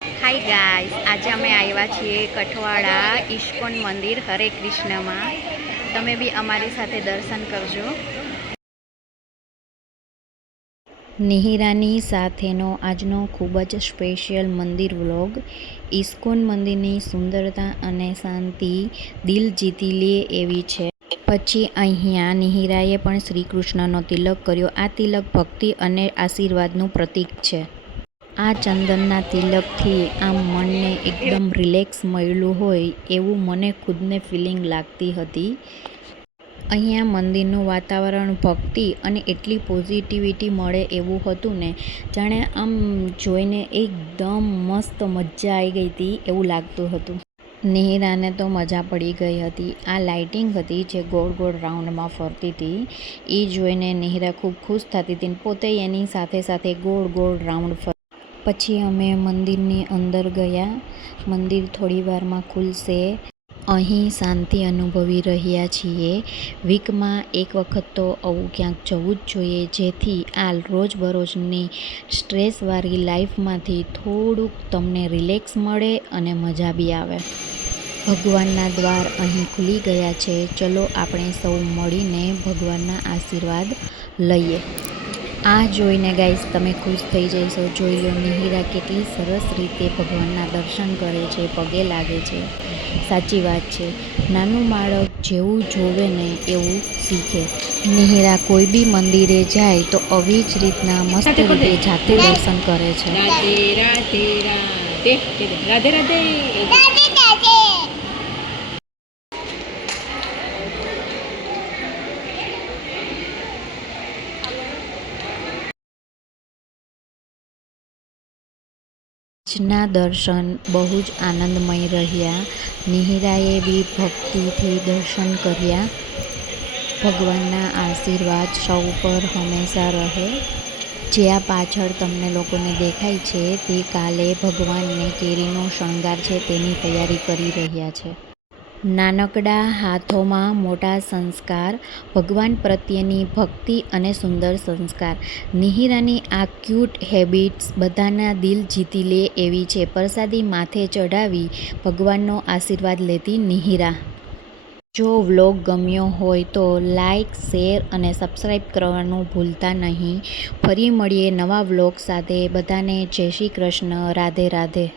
Hi guys, આજે અમે આવ્યા છીએ કઠવાડા ઇસ્કોન મંદિર હરે કૃષ્ણમાં. તમે બી અમારી સાથે દર્શન કરજો. નિહિરાની સાથેનો આજનો ખૂબ જ સ્પેશિયલ મંદિર વ્લોગ. ઇસ્કોન મંદિરની સુંદરતા અને શાંતિ દિલ જીતી લે એવી છે. પછી અહીંયા નિહિરાએ પણ શ્રી કૃષ્ણનો તિલક કર્યો. આ તિલક ભક્તિ અને આશીર્વાદનું પ્રતીક છે. આ ચંદનના તિલકથી આમ મનને એકદમ રિલેક્સ મળ્યું હોય એવું મને ખુદને ફિલિંગ લાગતી હતી. અહીંયા મંદિરનું વાતાવરણ ભક્તિ અને એટલી પોઝિટિવિટી મળે એવું હતું ને, જાણે આમ જોઈને એકદમ મસ્ત મજા આવી ગઈ હતી એવું લાગતું હતું. નિહિરાને તો મજા પડી ગઈ હતી. આ લાઇટિંગ હતી જે ગોળ ગોળ રાઉન્ડમાં ફરતી હતી, એ જોઈને નિહિરા ખૂબ ખુશ થતી હતી. પોતે એની સાથે સાથે ગોળ ગોળ રાઉન્ડ પછી અમે મંદિરની અંદર ગયા. મંદિર થોડી વારમાં ખુલશે. અહીં શાંતિ અનુભવી રહ્યા છીએ. વીકમાં એક વખત તો આવું ક્યાંક જવું જ જોઈએ, જેથી આ રોજબરોજની સ્ટ્રેસવાળી લાઈફમાંથી થોડુંક તમને રિલેક્સ મળે અને મજા બી આવે. ભગવાનના દ્વાર અહીં ખુલી ગયા છે. ચલો આપણે સૌ મળીને ભગવાનના આશીર્વાદ લઈએ. આ જોઈને ગાઈસ તમે ખુશ થઈ જઈશો. જોઈ લો નિહિરા કેટલી સરસ રીતે ભગવાનના દર્શન કરે છે, પગે લાગે છે. સાચી વાત છે, નાનું બાળક જેવું જોવે ને એવું શીખે. નિહિરા કોઈ બી મંદિરે જાય તો આવી જ રીતના મસ્ત રીતે જાતે દર્શન કરે છે. રાધે રાધે રાધે રાધે રાધે. આજના દર્શન બહુ જ આનંદમય રહ્યા. નિહિરાએ બી ભક્તિથી દર્શન કર્યા. ભગવાનના આશીર્વાદ સૌ પર હંમેશા રહે. જે આ પાછળ તમને લોકોને દેખાય છે તે કાલે ભગવાનને કેરીનો શણગાર છે તેની તૈયારી કરી રહ્યા છે. નાનકડા હાથોમાં મોટા સંસ્કાર, ભગવાન પ્રત્યેની ભક્તિ અને સુંદર સંસ્કાર. નિહિરાની આ ક્યૂટ હેબિટ્સ બધાના દિલ જીતી લે એવી છે. પ્રસાદી માથે ચડાવી ભગવાનનો આશીર્વાદ લેતી નિહિરા. જો વ્લોગ ગમ્યો હોય તો લાઈક, શેર અને સબસ્ક્રાઈબ કરવાનું ભૂલતા નહીં. ફરી મળીએ નવા વ્લોગ સાથે. બધાને જય શ્રી કૃષ્ણ. રાધે રાધે.